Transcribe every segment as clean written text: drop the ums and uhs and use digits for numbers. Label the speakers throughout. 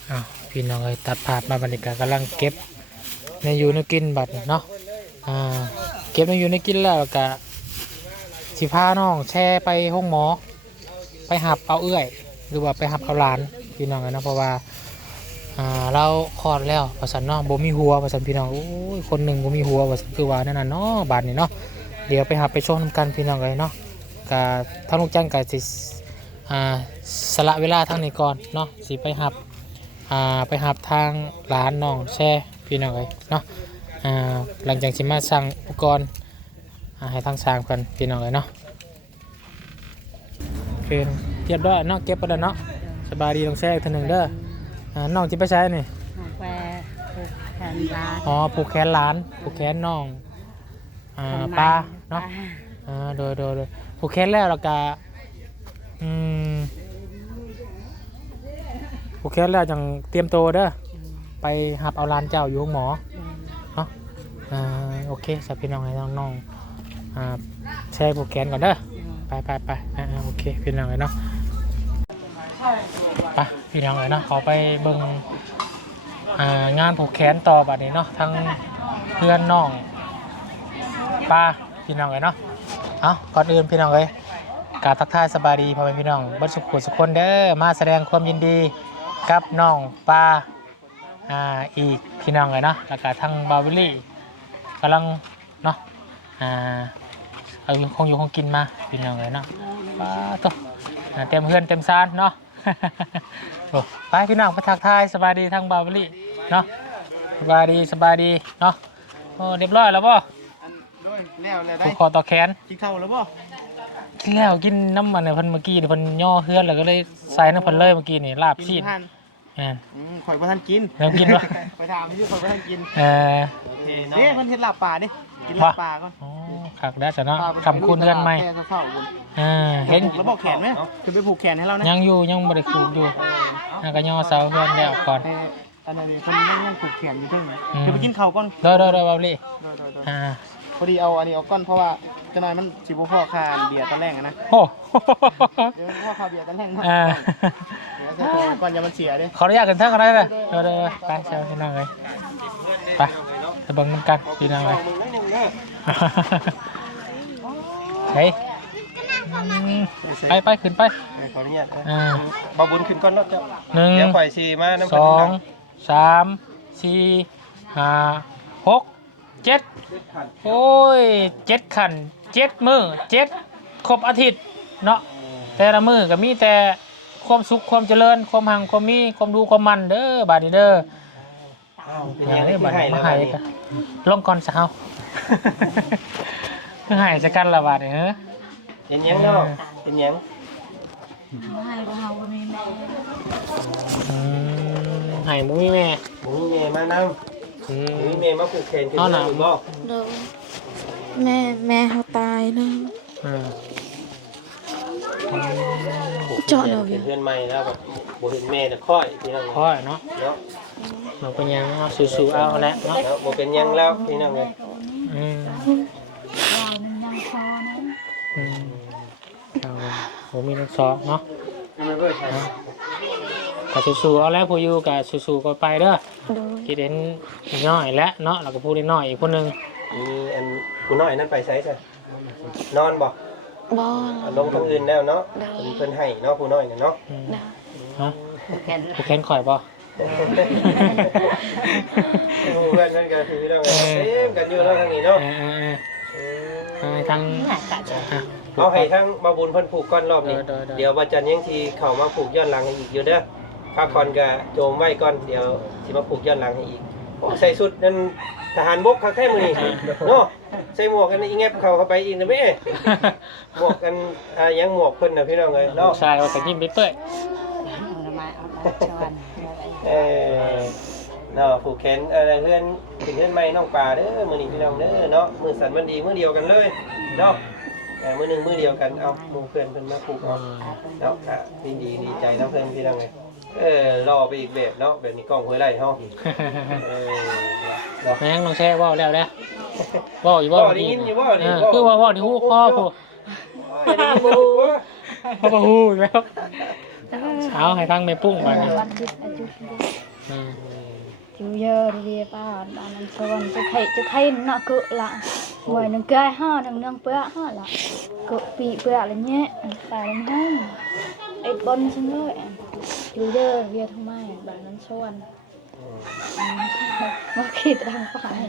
Speaker 1: พี่น้องเอ้ยตัดภาพมาบรรยากาศกำลังเก็บในอยู่ในกินบัดเนาะเก็บในอยู่ในกินแล้วก็สิพาน้องแช่ไปห้องหมอไปหับเอาเอื้อยหรือว่าไปหับเอาหลานพี่น้องเอ้ยเนาะเพราะว่าเราคลอดแล้วประสันเนาะบ่มีหัวประสันพี่น้องโอ้ยคนหนึ่งบ่มีหัวประสันคือว่านั่นน่ะเนาะบาดนี้เนาะเดี๋ยวไปหับไปชมกันพี่น้องเอ้ยเนาะก็ทางลูกจ้างก็สิสละเวลาทางนี้ก่อนเนาะสิไปหับทางร้านน้องแช่พี่น้องเลยเนาะหลังจากที่มาสั่งอุปกรณ์ให้ทางสร้างกันพี่น้องเลยเนาะคือเรียบร้อยเนาะเก็บไปแล้วเนาะสบายดีน้องแช่อีกทีหนึ่งเด้อน้องจะไปใช้นี่
Speaker 2: แปรผูกแขนร้าน
Speaker 1: อ๋อผูกแขนร้านผูกแขนน้องปลาเนาะโดยผูกแขนแล้วเราก็ผูกแขนแล้วจังเตรียมตัวเด้อไปหับเอาร้านเจ้าอยู่ห้องหมอเนาะโอเคสับพี่น้องให้น้องแชร์ผูกแขนก่อนเด้อไปโอเคพี่น้องเลยเนาะไปพี่น้องเลยเนาะขอไปเบิ่งงานผูกแขนต่อบัดนี้เนาะทั้งเพื่อนน้องป้าพี่น้องเลยเนาะก่อนอื่นพี่น้องเลยกราบทักทายสบายดีพ่อแม่พี่น้องเบิดสุขสุขคนเด้อมาแสดงความยินดีกับน้องป้าอีกพี่น้องเลยเนาะแล้วก็ทั้งบาวิลี่กำลังเนาะเอาคงอยู่คงกินมาพี่น้องเลยเนาะป้าตุ๊เต็มเพื่อนเต็มซานเนาะไปพี่น้องไปทักทายสบายดีทั้งบาวิลี่เนาะสบายดีเนาะเรียบร้อยแล้วป่ะผูกคอต่อแขน
Speaker 3: กินข้าวแล้วป่ะ
Speaker 1: กินแล้วกินน้ำมันเนี่ยเพิ่นเมื่อกี้เพิ่นย่อเฮือนแล้วก็เลยใส่น้ำเพิ่นเลยเมื่อกี้นี่ลาบชีส
Speaker 3: ข่อยบ่ทันกิน
Speaker 1: แล้วกินวะ
Speaker 3: ไปถามพี่ข่อยบ่ทันกินนี่เพิ่นเฮ็ดลาบปลาดิกินลาบปลาก่อน
Speaker 1: อ๋อคักได้ซะเนาะคำคุณเฮือนใหม่เห็น
Speaker 3: แล้วบอกแขนมั้ยคือไปผูกแขนให้เรานะ
Speaker 1: ยังบ่ได้ผูกอยู่ก็ย่อเสาเฮือนแล้วก่อน
Speaker 3: อันนี้เพิ่นยังผูกแขนอยู่ถึงคือไปกินข้าวก่อน
Speaker 1: เด้อเบาลี่
Speaker 3: พอดีเอาอันนี้เอาก้อนเพราะว่าจะน้อยมันสิบ่พอค่าเบียร์ตอนแรกนะ
Speaker 1: โอ้
Speaker 3: เดี๋ยวพ่อค่าเบียร์ตอนแรกเนาะเดี๋ยวก่อนอย่ามันเสียดิ
Speaker 1: ขออนุญาตขึ้นเทิงกันได้เลยเด้อไปเชิญพี่น้องเลยไปเบิ่งนำกันพี่น้องเลยเฮ้ยไปขึ้นไป
Speaker 3: ขออนุญาตบ่บุญขึ้นก่อนเนาะเจ้า
Speaker 1: 1
Speaker 3: เดี๋ยวปล่อย4มา
Speaker 1: 2 3 4 5 6 7โอ้ย7ขัน7มื้อ7ครบอาทิตย์เนาะแต่ละมื้อก็มีแต่ความสุขความเจริญความหังความมีความดูความมันเด้อบาดนี้เด้ออย่างนี้บาดมาให้กันลงก่อนซะเฮาเพื่อให้จะกันละบาดนี่เฮ้อ
Speaker 3: เป็นหยังเนาะเป็นหยัง
Speaker 2: ให้เฮาบ่มีแม่
Speaker 1: ให้บ่มีแม่
Speaker 3: มานำมีแม่มาผูกแขนกันอยู่บ่
Speaker 2: เด้อแม่เฮาตายนะเจาะแล้ว
Speaker 3: เพื่อนใหม่แล้วแบบบ่เห็นแม่แต่ค่อยพี่น้อง
Speaker 1: ค่อยเนาะเราเป็นยังเอาสู้ๆเอาแล้วเนาะ
Speaker 3: บ่เป็นยังแล้วพี่น้องเอ้ย
Speaker 1: ผมมีน้ำซอสเนาะก็สู้ๆเอาแล้วผู้อยู่ก็สู้ๆก็ไปเด้อคิดเห็นน้อยแล้วเนาะเราก็พูดได้น้อยอีกคนนึง
Speaker 3: อันผู้น้อยนั่นไปไสซะนอนบ่ลงทางอื่นแล้วเนาะเพิ่นให้เนาะผู้น้อยเนาะ
Speaker 1: ผู้แขนข่อยบ่
Speaker 3: เพื่อนนั่นก็คือเรากันอยู่แล้วทางนี้เนาะ
Speaker 1: ทาง
Speaker 3: เอาให้ทั้งมาบุญเพิ่นผูกก้อนรอบนี้เดี๋ยววันจันทร์ยังทีเข้ามาผูกย้อนหลังให้อีกอยู่เด้อพักก่อนก็โจมไว้ก่อนเดี๋ยวสิมาผูกย้อนหลังให้อีกใส่สุดนั่นทหารบกคักแท้มื้อนี้เนาะใส่หมวกกันอีแงบเข้าไปอีกนะแม่หมวกกันยังหมวกเพิ่นน่ะพี่น้องเอ้ยเนาะ
Speaker 1: ใช่ว่าแต่ยิ้มไปเปื่อย
Speaker 3: เนาะผูกแขนเพื่อนถึงเพื่อนใหม่น้องปลาเด้อมื้อนี้พี่น้องเด้อเนาะมื้อสันวันดีมื้อเดียวกันเลยเนาะมื้อนึงมื้อเดียวกันเอาหมู่เพื่อนเพิ่นมาผูกเอาเนาะดีใจนำเพิ่นพี่น้องเอ้ยรอไปอีกแบบเนาะแบบนี้กล้องห้วยไร่เฮา
Speaker 1: แม่งน้องแช่ว่าวแล้วเด้อว่าวอยู่ว่าว
Speaker 3: ได้ยินอยู่ว่าวนี่
Speaker 1: คือว่าวที่ฮู้คอผู้บ่ฮู้แล้วเอาให้ทั้งแม่ปุ้งมานี่
Speaker 2: วันจิตอายุ
Speaker 1: อืม
Speaker 2: chịu giờ đi ba bạn ăn xuân cho thấy nó cự lạ ngoài nó gai ha đằng nương bữa ha là cự bị bữa là nhẹ phải làm không ấy bôn xin lỗi chịu giờ việc không ai bạn ăn xuân mà khi đang phải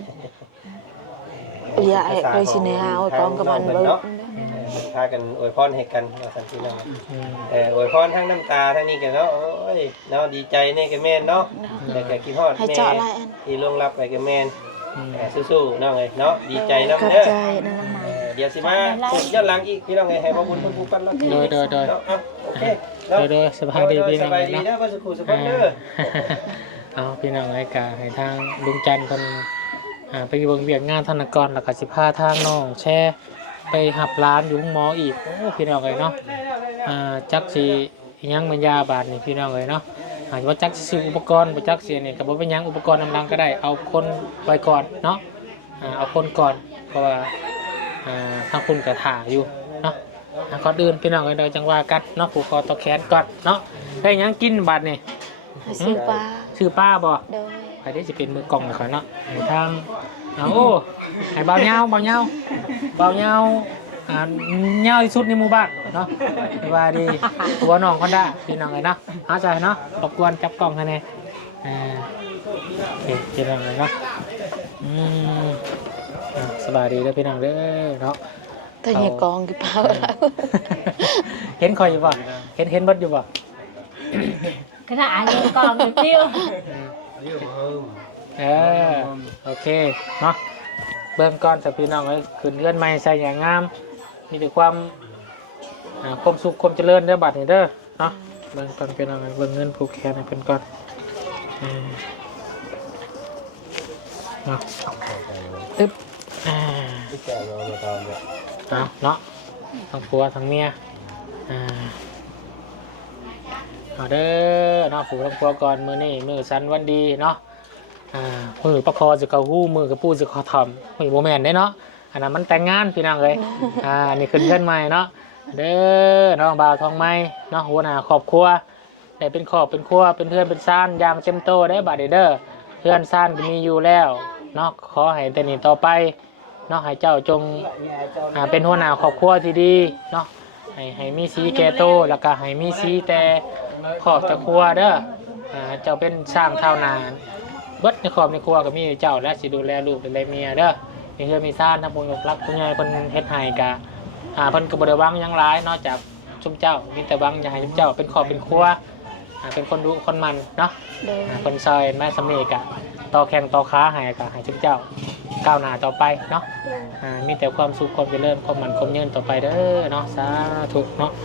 Speaker 4: dạ rồi xin hào con các bạn bự
Speaker 3: พากันอวยพรให้กันว่าซั่นพี่น้องอวยพรทั้งน้ำตาทั้งนี้กันเนาะโอ้ยเนาะดีใจแน่กับแม่นเนาะแต่ก็คิดฮอด
Speaker 4: ให้
Speaker 3: แม่
Speaker 4: เจาะลายอัน
Speaker 3: ที่ล่วงลับไปกับแม่นสู้ๆน้องเอ้ยเนาะดีใจนำ
Speaker 4: กับ
Speaker 3: เด้อ
Speaker 4: ใจนั่นมา
Speaker 3: เดี๋ยวสิมาปลูกย้อนหลังอีกพี่น้องเอ้ยให้บ่บุญเพิ่นปลูกกันแล้ว
Speaker 1: โดย
Speaker 3: เนาะโอเค
Speaker 1: โดยสบายดีพี่น้อง
Speaker 3: สบายดี
Speaker 1: เนาะ
Speaker 3: เด้อบ่สุขสุขเด้อ
Speaker 1: เอาพี่น้องไอ้กาให้ทางลุงจันทร์เพิ่นไปเบิ่งเวียกงานธนกรแล้วก็สิพาทางน้องแช่ไปหับร้านอยู่ห้องหมออีกโอ้พี่น้องเอ้ยเนาะจักสิอิหยังมันยาบาดนี่พี่น้องเอ้ยเนาะอาจว่าจักสิซื้ออุปกรณ์บ่จักสินี่ก็บ่เป็นหยังอุปกรณ์นำลังก็ได้เอาคนไว้ก่อนเนาะเอาคนก่อนเพราะว่าทางคุณก็ถ่าอยู่เนาะก่อนอื่นพี่น้องเอ้ยเดี๋ยวจังว่ากันเนาะผูกคอต่อแขนก่อนเนาะได้หยังกินบาดนี่
Speaker 4: ให้ซื้อปลา
Speaker 1: ชื่อป้าบ่
Speaker 4: โดย
Speaker 1: ใครได้จะเป็นมือกล่องหน่อยขอเนาะให้ทางโอ้ให้เบาเงาเบาเงาเบาเงาเงาที่สุดในหมู่บ้านเนาะสบายดีตัวน้องคนได้พี่น้องเลยเนาะหาใจเนาะรบกวนจับกล่องให้แน่โอเคพี่น้องเลยเนาะสบายดีแล้วพี่น้องเด้อเนาะ
Speaker 4: ตัวนี้กองกี่เปล่า
Speaker 1: เห็นคอยอยู่บ่เห็นบดอยู่บ่
Speaker 2: cái này nhưng còn được tiêu
Speaker 1: โอเคเนาะเบื้องก่อนแต่พี่น้องเอ้ยขึ้นเลื่อนไม้ใส่อย่างงามมีแต่ความสุขความเจริญเด้อบัดนี้เด้อเนาะเบื้องก่อนพี่น้องเอ้ยเบื้องเงินผูกแขนให้เพิ่นก่อนเนาะตึ๊บเนาะทั้งผัวทั้งเมียเอาเด้อเนาะผูกทั้งผัวก่อนมื้อนี้มื้อสันวันดีเนาะมือประคอจะเขาหู้มือกับปูจะเขาทำมือโบแมนได้เนาะอันนั้นมันแต่งงานพี่น้องเลยนี่ขึ้นเพื่อนใหม่เนาะเด้อน้องบ่าวทองไม้เนาะหัวหน้าครอบครัวได้เป็นครอบเป็นครัวเป็นเพื่อนเป็นซ่านยางเต็มโตได้บาดเด้อเพื่อนซ่านมีอยู่แล้วเนาะขอให้แต่นี้ต่อไปเนาะให้เจ้าจงเป็นหัวหน้าครอบครัวที่ดีเนาะให้มีสีแก่โตแล้วก็ให้มีสีแต่ขอบตะครัวเด้อเจ้าเป็นสร้างเท่านานเบิดในครอบในครัวก็มีเจ้าและสิดูแลลูกดูแลเมียเด้อมีเพื่อนมีซ่านทั้งผู้ยกรักผู้ใหญ่เพิ่นเฮ็ดให้กะเพิ่นก็บ่ได้หวังหยังหลายนอกจากชุมเจ้ามีแต่หวังอยากให้ชุมเจ้าเป็นครอบเป็นครัวเป็นคนดุคนมันเนาะ
Speaker 4: โดย
Speaker 1: เพิ่นซอยแม่สำเร็จกะต่อแข่งต่อค้าให้กะให้ชุมเจ้าก้าวหน้าต่อไปเนาะมีแต่ความสุขความเจริญความมั่นความยืนต่อไปเด้อเนาะสาธุเนาะ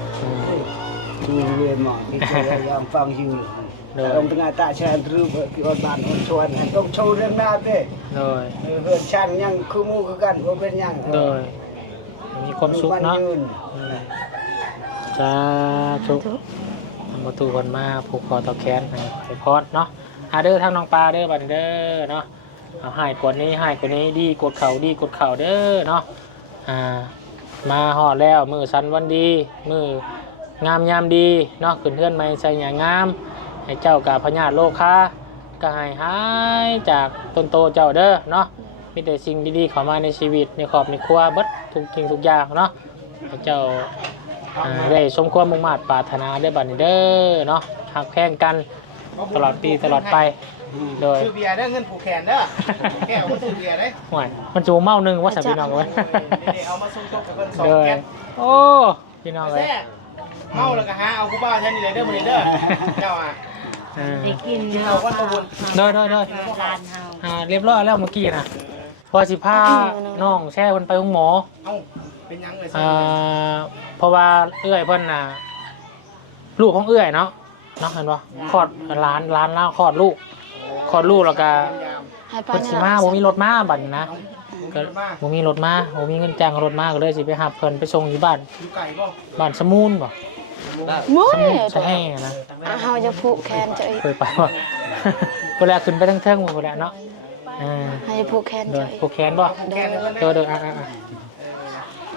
Speaker 5: Chui về mỏ thì chơi làm phong dư ông từng ngày ta chơi rưu cái con bạn con chuột ông trâu lên na thế
Speaker 1: โดย
Speaker 5: vườn chăn nhang khu mu cái gần của bên nhang
Speaker 1: โดยมีความสุขเนาะสาธุทำประตูคนมาผูกคอต่อแขนให้พอดเนาะเด้อทางน้องปลาเด้อบัดเด้อเนาะเอาให้กว่านี้ดีกดเข่าเด้อเนาะมาหอดแล้วมือสันวันดีมืองามยามดีเนาะขึ้นเพื่อนไม่ใส่อย่างงามให้เจ้ากับพญาโลคาก็ให้หายจากต้นโตเจ้าเด้อเนาะมีแต่สิ่งดีๆเข้ามาในชีวิตในครอบในครัวเบิดทุกสิ่งทุกอย่างเนาะให้เจ้าได้สมความมุ่งมั่นปรารถนาได้บัดนี้เด้อเนาะหักแพงกันตลอดปีตลอดไปโดย
Speaker 5: ซื้อเบียร์ได้เงินผูกแขนเด้อแก้วก็ซื้อเบียร์ได้
Speaker 1: ห่วยมันจูเมาหนึ่งว่าสับพี่น้องไว้
Speaker 5: เอามาส่งจบกับเพิ่นสอง
Speaker 1: โดย
Speaker 5: แก้ว
Speaker 1: โอ้พี่น้องเลย
Speaker 5: เมาแล้วก็หาเอากูบ้าแทนนี่เลยเด้อมื้อนี้เด้อเจ้าอ่ะ
Speaker 2: đi kim
Speaker 5: เอาวันตะวัน
Speaker 1: โดย
Speaker 2: lan hào
Speaker 1: เรียบร้อยแล้วเมื่อกี้นะพอสิพาน้องแช่คนไปห้องหมอ
Speaker 5: เอ้าเป็นยังเลย
Speaker 1: เพราะว่าเอื้อยเพิ่นน่ะลูกของเอื้อยเนาะเห็นปะคลอดร้านแล้วคลอดลูกแล้วก็
Speaker 4: ให้ปลา
Speaker 1: เพิ่นสิมาบ่มีรถมาบัดนี้นะก็บ่มีรถมาบ่มีเงินจ้างรถมาก็เลยสิไปหับเพิ่นไปส่งอยู่บ้าน
Speaker 5: อยู่ไก่บ่
Speaker 1: บ้านสมูนบ่
Speaker 4: มุ้ย
Speaker 1: ใช่นะ
Speaker 4: เฮาจะผูกแขนจะอีก
Speaker 1: เคยไปบ่เวลาขึ้นไปทั้งเทิงหมดแล้วเนาะ
Speaker 4: ให้ผูกแขน
Speaker 1: โด
Speaker 4: จะ
Speaker 1: ย
Speaker 4: อีก
Speaker 1: ผูกแขนบ่
Speaker 5: แก้วเพิ่น
Speaker 1: โดย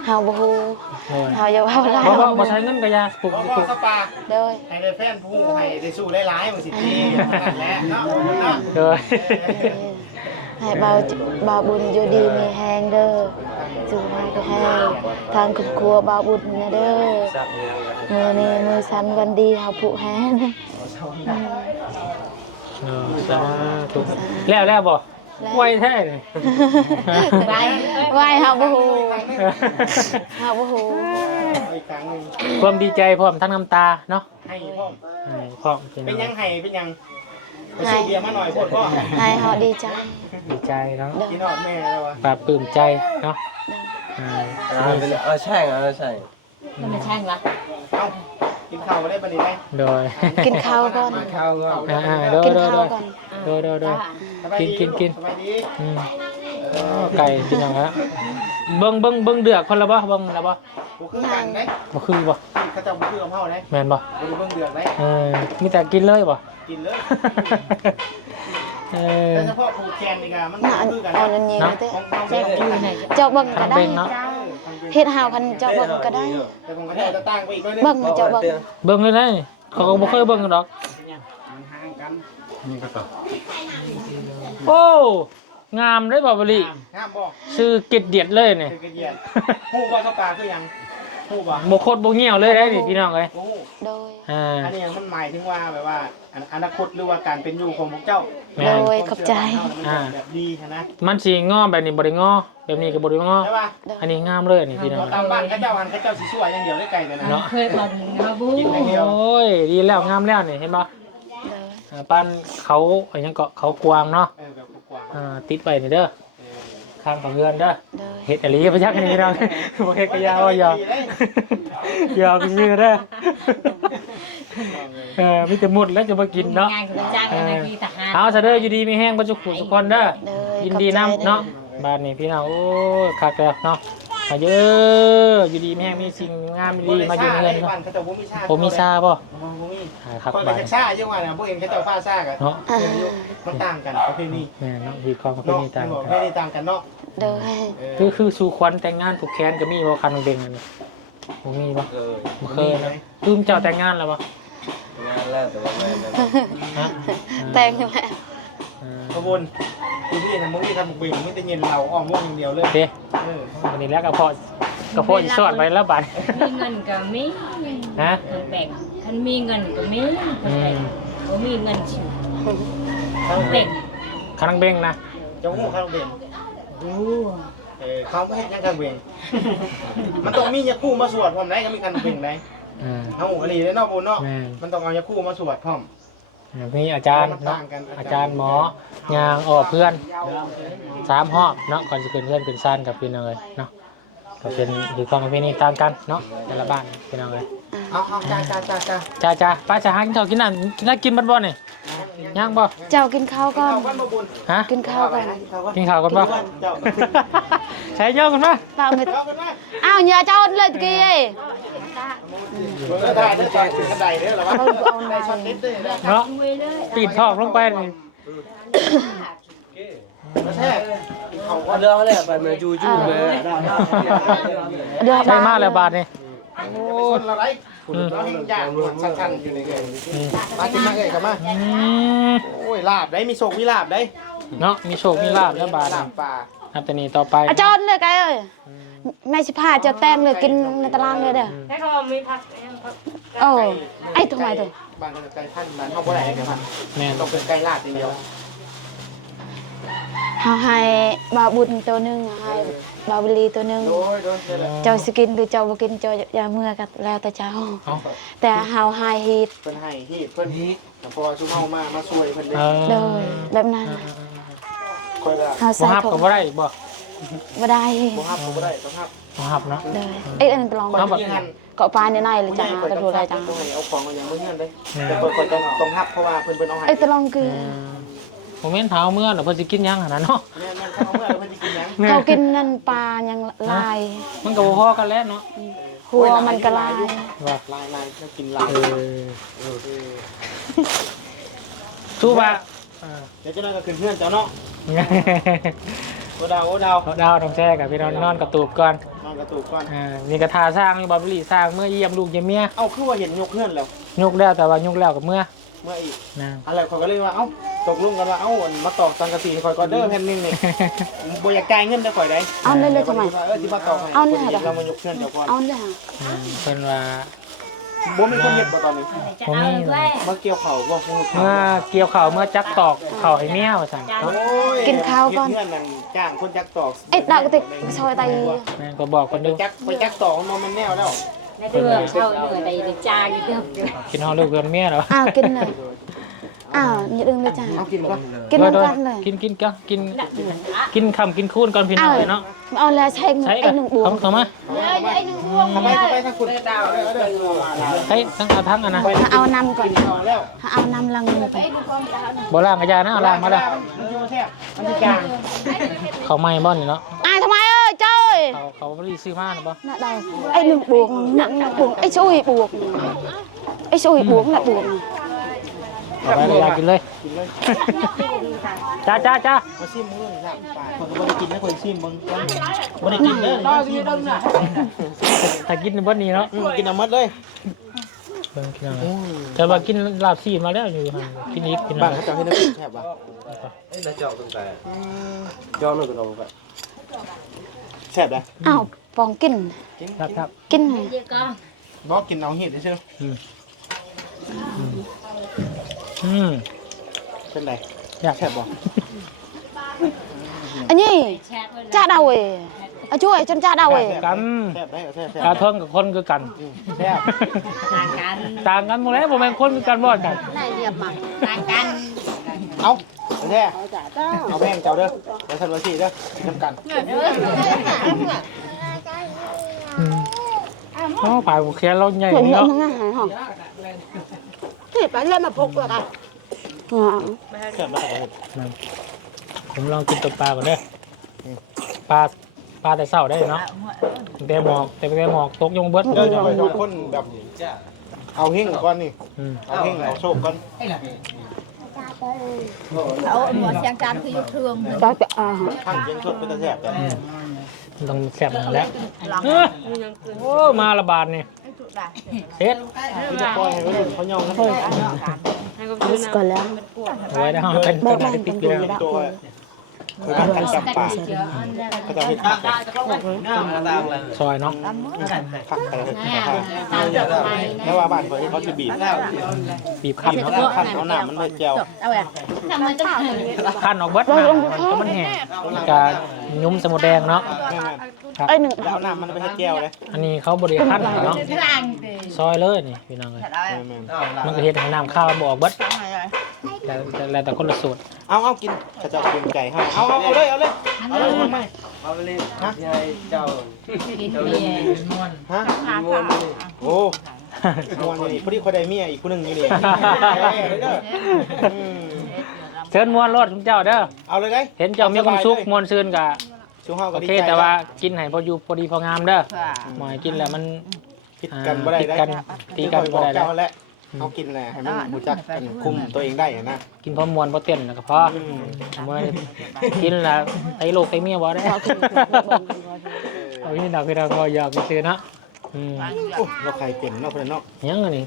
Speaker 4: เฮาบ่ฮู้
Speaker 1: โดย
Speaker 4: เฮาอย่าเว้าหลาย
Speaker 1: บ่ใช้เงินกะยาปลูก
Speaker 3: บ่
Speaker 1: ปลูก
Speaker 3: สปา
Speaker 4: โดย
Speaker 3: ให้ได้แฟนผู้ให้ได้สู้ได้หลายมันสิดีนั่นแหละเนาะเนาะ
Speaker 1: โดย
Speaker 4: ให้เบาบุญอยู่ดีมีแฮงเด้อสู่ให้ก็ให้ทางครอบครัวเบาบุญนะเด้อมื้อนี้มื้อสันวันดีเฮาผู้แฮง
Speaker 1: สาธุแล้วบ่ไวแท้เลย
Speaker 4: ไหว้เฮาบ่ฮู้เฮาบ่ฮู้
Speaker 3: อีกครั้งนึง
Speaker 1: ความดีใจพร้อมทั้งน้ำตาเนาะ
Speaker 3: ให้พ่อม
Speaker 1: พร้อมเป็น
Speaker 3: เป็นยังให้เป็นยังไปซื้อเบียร์มาหน่อยโพดพ่อ
Speaker 4: ให้เฮาดีใจ
Speaker 1: ดีใจเนาะ
Speaker 3: กินฮอดแม่แล้ววะ
Speaker 1: ปลาบปลื้มใจเนาะ
Speaker 6: ใช่ใช่
Speaker 2: มันไม่แช่งวะ
Speaker 3: เอ้ากินข้าวบ่ได้บัดนี้ได้
Speaker 1: โดย
Speaker 4: กินข้าวก่อน
Speaker 3: ข้าวก็
Speaker 1: โดย
Speaker 4: กิน
Speaker 1: โดย
Speaker 4: ข้าวก่อน
Speaker 1: โดย
Speaker 3: สบายดี
Speaker 1: กิน
Speaker 3: สบายดี
Speaker 1: ไก่กินอย่างละเบิ่งเดือกคนละบ่เบิ่งละบ่
Speaker 3: บ่คือกันเด้
Speaker 1: บ่คือบ่
Speaker 3: เขาเจ้าบ่คือกับเฮาเด้
Speaker 1: แม่นบ่
Speaker 3: บ่ได้เบิ่งเดือดเด้
Speaker 1: มีแต่กินเลยบ่
Speaker 3: กินเลย
Speaker 1: เออ
Speaker 3: แต่เฉพาะผูกแขนนี่ก็มัน
Speaker 4: น่ะ
Speaker 3: บ่คือกัน
Speaker 4: เอา
Speaker 3: นะ
Speaker 4: อันนี้
Speaker 1: เนาะ
Speaker 4: เด้อ
Speaker 3: ของแม่อยู่ไหน
Speaker 4: เจ้าเบิ่งก็ได้
Speaker 1: ทำเป็นเนาะ
Speaker 4: เฮ็ดเฮาคันเจ้าเบิ่งก็ได้
Speaker 3: แต่ผมก็ได้จะตั้งไปอีกด้วยนึง
Speaker 4: เบิ่งให้เจ้าเบิ่ง
Speaker 1: เบิ่งเลยได้เขาก็บ่เคยเบิ่งกันดอก
Speaker 3: มันห่างกัน
Speaker 1: โอ้งามเลยบ่บริ
Speaker 3: ห้ามบอก
Speaker 1: ชื่อกิดเดียดเลยนี่
Speaker 3: คือกระเดียดฮู้ว่าเขาปลาคือหยังฮู้บ่
Speaker 1: บ่โคตรบ่เหี่ยวเลยได้นี่พี่น้องเอ้ย
Speaker 3: ฮู้
Speaker 4: โดย
Speaker 3: อันนี้มันหมายถึงว่าแบบว่าอนาคตหรือว่าการเป็นอยู่ของพวกเจ้า
Speaker 1: แม่
Speaker 4: โด
Speaker 1: น
Speaker 4: ยขอบใจ
Speaker 3: แบบดีนะ
Speaker 1: มันสิงอแบบนี้บ่ได้งอแบบนี้ก็บ่ได้งอ
Speaker 3: ใช่ป่ะ
Speaker 1: อันนี้งามเลยนี่พี่น้อง
Speaker 3: ตามบ้านเขาเจ้าเขาเจ้าสิช่วยอย่างเดียวได้ไกลเลยนะ
Speaker 1: เนาะ
Speaker 2: เคยผ่อนมาบู
Speaker 3: กินอย่างเดียว
Speaker 1: โอ้ยดีแล้วงามแล้วนี่เห็นบ่
Speaker 4: โดย
Speaker 1: ปั้นเขาอันยังเกาะเขากวางเนาะ
Speaker 3: แบบกว้าง
Speaker 1: ติดไว้นี่เด้อข้างของเรือนเด้อ
Speaker 4: โดย
Speaker 1: เฮ็ดอะไรพะยักนี่พี่น้องบ่เฮ็ดก็ยาวอย่าอย่าไปซื้อเด้อมีแต่หมดแล้วจะมากินเนาะ
Speaker 2: งานของจ้างกันในที่ทหาร
Speaker 1: เอาซะเด้ออยู่ดีมีแห้งบ่จุกขุทุกคนเด้อ
Speaker 4: โดย
Speaker 1: ยินดีนำเนาะบ้านนี้พี่น้องโอ้คักแล้วเนาะมาเยอะอยู่ดีมีแห้งมีสิ่งงามดีมาอยู่ในเงินเนาะ
Speaker 3: เขาเจ้าบ่มีชา
Speaker 1: ผมมีซาบ่
Speaker 3: บ่มี
Speaker 1: ครับ
Speaker 3: คน
Speaker 1: บ้าน
Speaker 3: จะชายังว่าน่ะบ่เห็นเขาเจ้าฟ้าซากัน
Speaker 1: เนาะ
Speaker 3: มันต่างกันประเพณี
Speaker 1: แม่เนาะที่ของประเพ
Speaker 3: เนาะ
Speaker 1: ณีต่าง
Speaker 3: ประเพ
Speaker 1: กัน
Speaker 3: ณีต่างกันเนาะ
Speaker 4: โดย
Speaker 1: คือสู่ขวัญแต่งงานผูกแขนก็มีบ่คันเด้งอันนี้บ่มีบ่บ่เคยนะลืมเจ้าแต่งงานแล้วบ่
Speaker 6: งานแล้วแต่ว่าไม่ได้
Speaker 1: ฮะ
Speaker 4: แต่งแล้ว
Speaker 3: ขบวนอยู่ที่นี่มึงนี่ทำบุกไม่ได้เย็นเราอ้อมม่วงอย่างเดียวเลย
Speaker 1: เด้วันนี้แล้วก็พอสิสอดไปแล้วบัด
Speaker 2: มีเงินก็มี
Speaker 1: ฮะ
Speaker 2: คันแบ่งคันมีเงินก็มีคันแบ่งบ่มีเงินชิว
Speaker 3: ข้าว
Speaker 2: แบ่ง
Speaker 1: คันเบ่งนะ
Speaker 3: จะหูข้าวเบง
Speaker 2: รู้
Speaker 3: เขาไม่ให้ยังข้าวเบงมันต้องมียาคู่มาสวดพร้อมได้ก็มีคันเบงได้
Speaker 1: อ่า
Speaker 3: เอาอันนี้ได้นอกบุญเนาะ
Speaker 1: แม่น
Speaker 3: มันต้องเอายาคู่มาสวดพร้อม
Speaker 1: มีอาจารย์เนาะอาจารย์หมอยางออกเพื่อน3รอบเนาะก่อนจะขึ้นเพื่อนขึ้นซ่านกับพี่น้องเอ้ยเนาะก็เป็นคือความประเพณีตามกันเนาะแต่ละบ้านพี่น้องเอ้ย
Speaker 3: เอาจ้า
Speaker 1: จ้าป้าจะหากินข้าวกินน้ำกินบัดบ่นี่ย่างบ่
Speaker 4: เจ้ากินข้าวก่อน
Speaker 3: เอาวันมาบุญ
Speaker 1: ฮะ
Speaker 4: กินข้าวก่อน
Speaker 1: กินข้าวกันบ่
Speaker 3: เจ้า
Speaker 1: ใช้เยอะกันบ่
Speaker 4: เปล่าไม่
Speaker 3: เจ้ากันไหม
Speaker 4: อ้าวอย่าเจ้าเลยตะกี้เอ้ย
Speaker 3: เมื่อได้ได้จากถึงกระไดเด้อหรอวะได้ช็อตนิดด้วยนะ
Speaker 1: เนาะปีนทอกลงไปนี่
Speaker 3: ไม่ใช่เขาว่า
Speaker 6: เรื่องอะไรไปมาจูจูมา
Speaker 4: เดือ
Speaker 1: ใช่มาแล้วบาทนี่
Speaker 3: โอ้เราไรเราเห็นยากสั้นๆอยู่ในเกมมากินมาเลยครับมา โอ้ยลาบได้มีโชคมีลาบได้
Speaker 1: เนาะมีโชคมีลาบแล้วบาท
Speaker 3: ลาบปลา
Speaker 1: นับแต่นี้ต่อไป
Speaker 4: อาจารย์เลยไกเอ้ยแม่สิพาเจ้าแต้มเลยกินในตารางเลยเด้อ
Speaker 2: ให้เขามีพัก
Speaker 4: โอ้ไอ้ทำไมตัว
Speaker 3: บางคนไก่พันธุ์นั้นเขาบ่ได้ไก่พันธุ์
Speaker 1: แม่น
Speaker 3: ต้องเป็นไก่ลาดอย่างเดียว
Speaker 4: เฮาให้บาบุญตัวหนึงให้บาบุรีตัวหนึง
Speaker 3: โดยเลย
Speaker 4: เจ้าสิกินหรือเจ้าบ่กินเจ้าอย่าเมื่อกันแล้วแต่เจ้า
Speaker 1: เอา
Speaker 4: แต่เฮาให้ฮีด
Speaker 3: เพิ่นให้ที่เพิ่นแต่พอชุมเฮามาช่วยเพิ่นเลย
Speaker 4: เลยแบบนั้น
Speaker 3: คอยละ
Speaker 4: เฮา
Speaker 1: บ่
Speaker 4: ใส่
Speaker 1: ฮับ
Speaker 4: ผ
Speaker 1: ก็
Speaker 4: ม
Speaker 1: บ่ได้บ่
Speaker 4: บ่ได้
Speaker 3: บ่ฮับก็บ่ได้ต้องฮับ
Speaker 1: บ่ฮับเนาะ
Speaker 4: เลยเอ้ยอันนั้นลอง
Speaker 3: คอยยิงหัน
Speaker 4: เกาะปลาในในเลยจ้า
Speaker 3: คอย
Speaker 4: กระ
Speaker 3: ต้
Speaker 4: ดู
Speaker 3: อง
Speaker 4: อะไร
Speaker 3: ฮับ
Speaker 4: จ้า
Speaker 3: ต้องให้เอาของอย่างมื้อนี้ได้แต่เพิ่นต้องฮับเพราะว่าเพิ่นเอาให้
Speaker 4: เอ้ยตะลองคือ
Speaker 1: ผมเห็นเท้าเมื่อแล้วเพิ่นสิกินหยังหั่นน่ะเนาะ
Speaker 3: แม่นๆเขาเอาเมื่อเพิ่นสิกินหยัง
Speaker 4: เขากินนั่นปลายังลาย
Speaker 1: มันก็บ่พอกันแล้วเนาะ
Speaker 4: หัวมันก็ลาย
Speaker 1: ว่า
Speaker 3: ลายแล้วกินลาย
Speaker 1: สู้บ่า
Speaker 3: เดี๋ยวเจ้านั่นก็ขึ้นเพื่อนเจ้าเนาะโอ้ดาวโอ้ดาว
Speaker 1: ดาวต้องแช่กับพี่น้องนอนกระตูบก่อน
Speaker 3: นอนกระตุกก่อน
Speaker 1: มีกระทาสร้างมีบอลลี่สร้างเมื่อเยี่ยมลูกเยี่ยมเมีย
Speaker 3: เอ้าคือว่าเห็นยกเพื่อนแล้ว
Speaker 1: ยกแล้วแต่ว่ายกแล้วกับเมื่อ
Speaker 3: เมื่ออีก
Speaker 1: นะ
Speaker 3: อะไรข่อยก็เลยว่าเอ้าตกลงกันว่าเอ้ามาตอกตังกะสีข่อยก็เด้อแผ่นนึงนี่บ่อยากจ่ายเงินได้ข่อยได้
Speaker 4: เอาเลยทำไม
Speaker 3: สิมาตอกให้
Speaker 4: เอาเนี่ยเหรอ
Speaker 3: เรามายกเพื่อนเดี๋ยวก่อน
Speaker 4: เอาเลย
Speaker 1: เพิ่นว่า
Speaker 3: บ่มีคนเฮ็ดบ่ตอนนี้
Speaker 1: ผมมี
Speaker 3: มาเกี่ยวเข่าบ่คง
Speaker 1: เมื่อเกี่ยวเข่าวเมื่อจักตอกเข่าให้เมียว่าสั่น
Speaker 4: กินข้าวก่อน
Speaker 3: เพื่อนนั่นจ้างคนจักตอก
Speaker 4: ไอ้ดาวก็ติดซอยไต
Speaker 1: แม่ก็บอกคนดู
Speaker 3: ไปจักตอกมันแนวแล้ว
Speaker 7: ในเรื่องเข้าเหนื่อยไปจางอยู่เด้อ
Speaker 1: กินฮอลลูกเพื่อนเมียเหรอ
Speaker 4: อ้าวกินเลยอ้าวอย่าลืมเลยจ้า
Speaker 3: เอากินก่อน
Speaker 4: กินน้ำกันเลย
Speaker 1: กินกินคำกินคูนก่อนพี่น้องเลยเนาะ
Speaker 4: เอาแล้วใช้
Speaker 1: ใช้
Speaker 4: ไอ้หนึ่งบวก
Speaker 1: เข้ามา
Speaker 3: เข้าไปทางคุณดาวเด้อ
Speaker 1: ใช้ทั้งเอาทั้งอันนะ
Speaker 4: เอานำก่อน
Speaker 3: แล้ว
Speaker 4: เอานำลังไป
Speaker 1: บ่ล่างกระยานะเอาล่างมาแล้ว
Speaker 3: มันอยู่แท้มันสิกลาง
Speaker 1: เขาไม่บ่อนนี่เนาะ
Speaker 4: ทำไมเอ้ยเจ้ย
Speaker 1: เขาบ่ได้ซื้อมาหรือบ่
Speaker 4: น่ะได้ไอ้หนึ่งบวกหนังบวกไอ้ช่วยบวกไอ้ช่วยบวกน่ะบวก
Speaker 1: เอาไปอยากกินเลยจ้า
Speaker 3: มาซิมมื้อนี่ล่ะปากคนบ่ได้กินนะคนซิมมึงบ่ได้กินเด้อรอสิเด้อน่ะ
Speaker 1: ถ้ากินในบ่นี้เนาะ
Speaker 3: กินเอาหมดเลย
Speaker 1: เบิ่งกินเอาแต่ว่ากินลาบซีมาแล้วอยู่หั่นกินอีกกิน
Speaker 3: บ้าน
Speaker 1: เอา
Speaker 3: เขาจะให้น้ำแซ่บบ่
Speaker 6: เอ้ยน่าจะเอาตรงแต่ย้อนหน่อยก็ลงไป
Speaker 3: แซ่บเด้อ
Speaker 4: อ้าวปองกิน
Speaker 1: ครับ
Speaker 4: กิน
Speaker 3: บ่กินเอาเห็ดซื่อ เป็นไร
Speaker 1: อยาก
Speaker 3: แซ่บบ่
Speaker 4: อันนี้จ้าดาวเอ้ช่วยจนจ้าดาวเอ้
Speaker 1: กัน
Speaker 3: แซ่บได้แซ่บ
Speaker 1: กาเทิงกับคนคือกัน
Speaker 3: แซ่บ
Speaker 7: ต่างกัน
Speaker 1: ต่างกันหมดแล้วบ่แม่นคนคือกันบ่กัน
Speaker 7: ได้เรียบมาต่างกัน
Speaker 3: เอาแซ่เอาแม่งเจ้าเด้อเดี๋ยวทันวันที่เด้อกินน้ำกัน
Speaker 1: อ๋อปลายบุกแค่เราใหญ่
Speaker 4: เหมือน
Speaker 1: นี่
Speaker 4: เดิม
Speaker 1: เนาะ
Speaker 4: ทั้งนั้นหรอที่ไปเล่นมาพกเลยอ๋อ
Speaker 3: แซ่บได้ครับ
Speaker 1: ผมลองกินตัวปลาก่อนเด้อปลาแต่เช้าได้เนาะแต่หมอกตกยงเบิด
Speaker 3: เดี๋ยวจะไปดูคนแบบเอาเฮงก่อนนี่
Speaker 1: อืม
Speaker 3: เอาเฮงเอาโชคก่อน
Speaker 7: เขาหมดเสียงการคือยุคเครื่อง
Speaker 4: จ้าจะ
Speaker 3: ข้างเชียงสดเป็นตาแซ่บแต่
Speaker 1: ต้องแซ่บแล้วโอ้มาละบาทนี่เฮ็ด
Speaker 3: ที่จะปล่อยให้เขาย่องนะเพื่อน
Speaker 4: ก่อนแล้ว
Speaker 1: ไว้ได้เอาเป็น
Speaker 4: แม่
Speaker 1: ต้น
Speaker 4: แม่
Speaker 1: ไม้
Speaker 4: เป็
Speaker 1: ปิ
Speaker 4: น
Speaker 1: ก
Speaker 4: ดู
Speaker 1: เลย
Speaker 4: แล้ว
Speaker 3: ตัวคือการกันจับปากก็จะมีผัก
Speaker 1: ซอยเนาะ
Speaker 3: ผักอะไร
Speaker 7: ตามจบไป
Speaker 3: แล้วว่าบ้านเขาจะบีบ
Speaker 1: บีบขั้น
Speaker 3: บีบ
Speaker 1: เนาะ
Speaker 3: ขั้นเอาหนามมันเลยเจียว
Speaker 7: เอาแบบทำไมต้อง
Speaker 1: ขั้นออกเบิดมามันแห้งกะยุ้มสมุนแดงเนาะ ครับ
Speaker 4: ไอ้หนึ่ง
Speaker 3: แล้วเอาหนามมันไปให้เจียวเลย
Speaker 1: อันนี้เขาบริขั้นเนาะ
Speaker 7: กลาง
Speaker 1: ซอยเลยนี่พี่น้องเลยมันก็เฮ็ดให้น้ำข้าวบ่ออกเบิดแต่คนละสูตร
Speaker 3: เอากินกระเจ้ากินไก่เอาเลยเอาเลยทำไม
Speaker 6: เอาไปเลยยายเจ้า
Speaker 3: ฮะโอ้มวนนี่พอดีคนใดเมียอีกคนหนึ่งอยู่นี่
Speaker 1: เชิญมวนรถคุณเจ้าเด้อ
Speaker 3: เอาเลยไง
Speaker 1: เห็นเจ้ามีความสุขมวนซื่นกะ
Speaker 3: ชูเฮา
Speaker 1: โอ
Speaker 3: ก็ดี
Speaker 1: เค
Speaker 3: ใจ
Speaker 1: แต่ว่ากินให้พออยู่พอดีพองามเด้อหมอยกินแล้วมัน
Speaker 3: ผิดกันบ่ได้
Speaker 1: ผิดกันตีกันบ่ได้
Speaker 3: เจ้า
Speaker 1: แล้ว
Speaker 3: แหละเอากินแหละให้มันรู้จักกันคุมตัวเองได้นะ
Speaker 1: กินพอมวนพอเต้นแล้วก็พอเมื่อกินแล้วไอ้ลูกไอ้เมียบ่ได้เอาพี่น้องพี่น้องก็อยากไปซื้อเนาะ
Speaker 3: เราใครเป็นเนาะเพื่อนเนาะ
Speaker 1: ยังอันนี้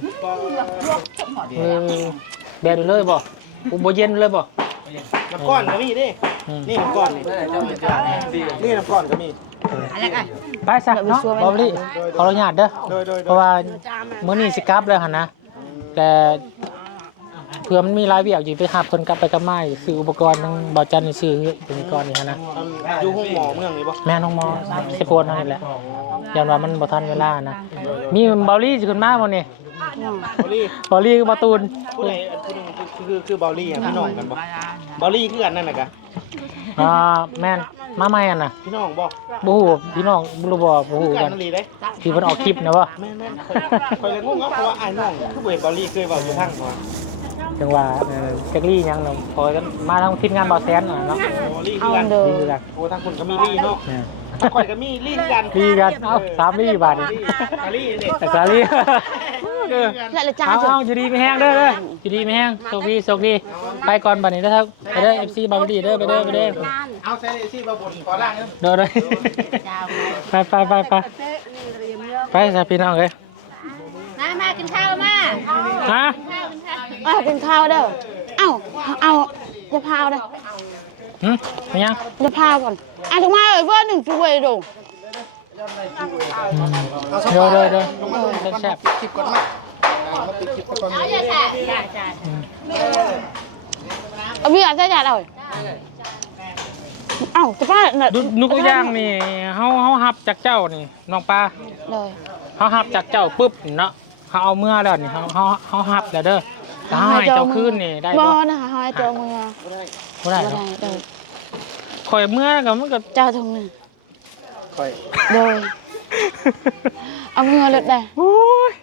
Speaker 1: แบนเลยบ่อุบเย็นเลยบ่
Speaker 3: น้ำก้อนก็มีดินี่น้ำก้อนนี่น้ำก้อนก็มี
Speaker 7: อะไรกัน
Speaker 1: ไปซะเนาะบ่ดีขออนุญาตเด้อ
Speaker 3: โดย
Speaker 1: เพราะว่ามื้อนี้สิกลับแล้วหั่นนะแต่เพื่อมันมีรายเวียกอยู่ไปหาเพิ่นกลับไปกลับมาอีกซื้ออุปกรณ์ทั้งบ่จันนี่ซื้ออุปกรณ์นี่หั่นนะ
Speaker 3: อยู่ห้องหมอเมืองนี่บ่
Speaker 1: แม่น้องหมอสิโพนนั่นแหละย้อนว่ามันบ่ทันเวลานะมีเบาลี่สิขึ้นมาบ่นี่
Speaker 3: บอลลี่
Speaker 1: เบาลี่กับบ่ตูน
Speaker 3: ผู้ใดคือบอลลี่อ่ะพี่น้องกันบ่บอลลี่คือกันนั่นน่ะกะ
Speaker 1: แม่นมาใหม่อันน่ะ
Speaker 3: พี่น้องบ่
Speaker 1: บ่ฮู้พี่น้องบ่รู้บ่ฮู้
Speaker 3: คือกั
Speaker 1: กัน น
Speaker 3: นั่นลีเด้
Speaker 1: ที่เพิ่นออกคลิปนะบ่
Speaker 3: แม่นคอยเลยงงเพราะว่าอ้ายน้องคือบ่เห็นบอลลี่เคยเว้าอยู่ทางบ่
Speaker 1: จังว่าจักลี่หยังเนาะพอกันมาทางทีมงานบ่แสนน่ะเนาะ
Speaker 3: บอลลี่คือกัน
Speaker 1: นี่คือกัน
Speaker 3: โอ้ทางคุณก็มีลี่เนาะทางข่อยก็มีลี่คือกัน
Speaker 1: ดีกันเอ้า3ลี่บาทนี่
Speaker 3: ลี่นี่
Speaker 1: แต่สาลี่เด้อ
Speaker 4: lại là cha
Speaker 1: เอา
Speaker 4: rồi
Speaker 1: อยู่ดีไม่แห้งเด้ออยู่ดีไม่แห้งโชคดีโชคดีไปก่อนบัดนี้นะครับไปเด้อ FC บาร์ดี้เด้อไปเด้อ
Speaker 6: เอาใส่ที่บาบุญขอล่างนึง
Speaker 1: เด้อไปซะพี่น้องเอ้ย
Speaker 7: มากินข้าวมา
Speaker 1: ฮะ
Speaker 4: กินข้าวเด้อเอาจะพาวเด้อ
Speaker 1: ไม่ยัง
Speaker 4: จะพาวก่อนทำไมเพื่อนหนึ่งช่วยดู
Speaker 1: เด้อแซ่บ
Speaker 6: คลิปก่อนมาปิดคลิปก่อน
Speaker 7: เอาอย่าแฉะอย่าแฉะ
Speaker 4: เอาพี่อาจจะจัดเลยจะพา
Speaker 1: นุกย่างนี่เฮาหับจากเจ้านี่น้องปลา
Speaker 4: เลย
Speaker 1: เฮาหับจากเจ้าปุ๊บเนาะเฮาเอาเมื่อแล้วนี่เฮาหับแล้วเด้อถ้าให้เจ้าคืนนี่ได้
Speaker 4: บ่
Speaker 1: บ่
Speaker 4: นะคะให้เจ้ามือ
Speaker 1: บ่ได้
Speaker 4: บ่
Speaker 1: เนาะ
Speaker 4: ได้
Speaker 1: ข่อยเมื่อก็มันก็
Speaker 4: เจ้าทงหนึ่ง
Speaker 6: ค่อย
Speaker 4: โดยเอามือเล็ดได้
Speaker 1: โอ้ย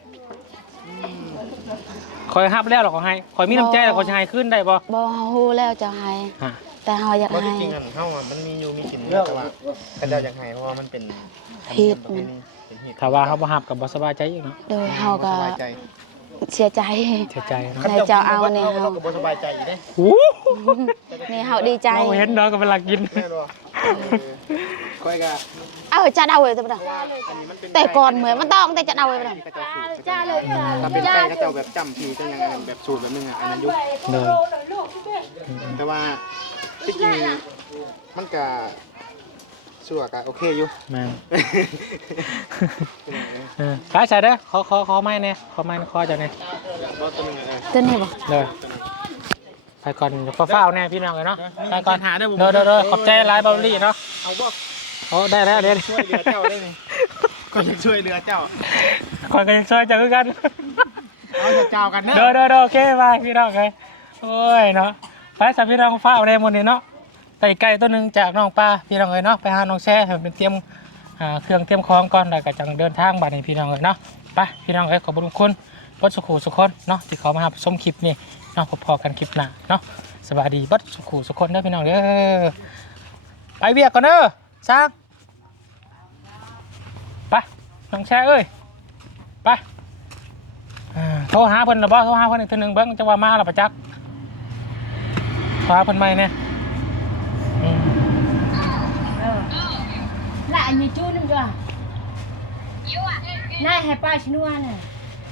Speaker 1: ข่อยหับแล้วหรอกข่อยให้ข่อยมีน้ำใจแล้วข่อยจะให้คืนได้บ่
Speaker 4: บ่ฮู้แล้วจะให้
Speaker 1: ฮะ
Speaker 4: แต่เฮาอยาก
Speaker 6: เพราะ
Speaker 4: ให้
Speaker 6: จริงๆอันเข้ามันมีอยู่มีกลิ่นแต่ว่าแต่เราอยากให้เพราะว่ามันเป็น
Speaker 4: ผิด
Speaker 6: เป็นเหตุ
Speaker 1: ถ้าว่าเฮาบ่หับก็บ่สบายใจอีกเนาะ
Speaker 4: โดยเฮาก็
Speaker 6: สบายใจ
Speaker 4: เสียใจ
Speaker 1: เสียใจเนาะ
Speaker 4: ในเจ้าเอาเนี่ย
Speaker 6: เราก็บ่สบายใจอีกเด้
Speaker 1: โอ้
Speaker 4: นี่เฮาดีใจ
Speaker 1: เราเห็นเนาะก็เวลากิน
Speaker 6: แม่นบ่ค่อยก็
Speaker 4: จะเอาเลยจะบ่ได้แต่ก่อนเหมือนมันต้องแต่จะเอาเลยบ่ได้
Speaker 7: จ้าเลยจ้า
Speaker 6: ถ้าเป็นไก่ก็จะแบบจำพีก็ยังแบบสูตรแบบนึงอ่ะอันนั้นยุค
Speaker 1: เด้อ
Speaker 6: แต่ว่าที่จริงมันก็ชั่วก็โอเคอยู่
Speaker 1: แม่นไปใส่เด้อขอไม้แน่ขอไม้ขอเจ้าแน่
Speaker 6: บ่ตัวนึง
Speaker 4: ตัวนี้บ่
Speaker 1: เด้อไปก่อนเฝ้าๆแน่พี่น้องเลยเนาะไปก่อนเด้อขอบใจหลายเบาลี่เนาะ
Speaker 6: เอาบ่
Speaker 1: โอ้ได้แล้วเดี๋ยว
Speaker 6: ช่วยเหลือเจ้าได้ไหมก็ยังช่วยเหลือเจ้า
Speaker 1: ก่อนก็ยังช่วยเจ้าคือกัน
Speaker 6: เอาเจ้ากันเนอะ
Speaker 1: เด้อโอเคไปพี่น้องเลยโอ้ยเนาะไปสับพี่น้องเฝ้าในหมดนี่เนาะไก่ตัวหนึงจากน้องปลาพี่น้องเลยเนาะไปหาน้องแช่ให้เป็นเตรียมเครื่องเตรียมของก่อนแล้วก็จังเดินทางบัดนี้พี่น้องเลยเนาะไปพี่น้องเลยขอบคุณบัดสุขุสุขคนเนาะที่เขามาชมคลิปนี่เนาะพอๆกันคลิปหน้าเนาะสวัสดีบัดสุขุสุขคนเด้อพี่น้องเด้อไปเวียกก่อนเด้อสร้างไปน้องแช่เอ้ยไปโทรหาเพิ่นหรือบ่โทรหาเพิ่นอีกทีหนึงเบิ่งจังว่ามาแล้วประจักษ์โทรหาเพิ่นใหม่แน่
Speaker 7: lại anh như chú nữa chưa này hai ba chín nuôi này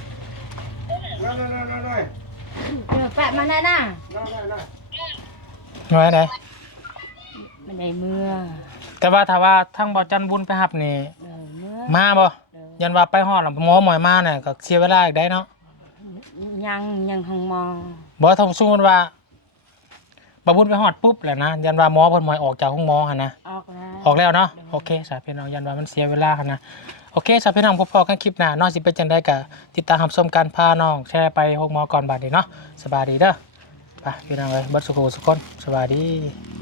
Speaker 7: rồi bạn mà này nè
Speaker 1: หน่อยไหน
Speaker 7: bên này mưa
Speaker 1: แต่ว่าถ้าว่าทั้งบ่จันบุญไปหับนี่
Speaker 7: mưa
Speaker 1: มาบ่ยันว่าไปฮอดแล้วหมอหมอยมาเนี่ยก็เสียเวลาอีกได้เนาะ
Speaker 7: nhăn hồng mò
Speaker 1: บ่ถ้าสมมุติว่าบ่บุญไปฮอดปุ๊บแหละนะยันว่าหมอเพิ่นหมอยออกจากห้องหมอหั่นนะ
Speaker 7: ọc ra
Speaker 1: ออกแล้วเนาะโอเคสาพี่น้องยันว่ามันเสียเวลาหั่นนะโอเคสาพี่น้องพบกันคลิปหน้าเนาะสิเป็นจังได๋ก็ติดตามรับชมการพาน้องแชร์ไปห้องหมอก่อนบัดนี้เนาะสบายดีเด้อไปพี่น้องเอ้ยเบิดสุขสุขคนสบายดี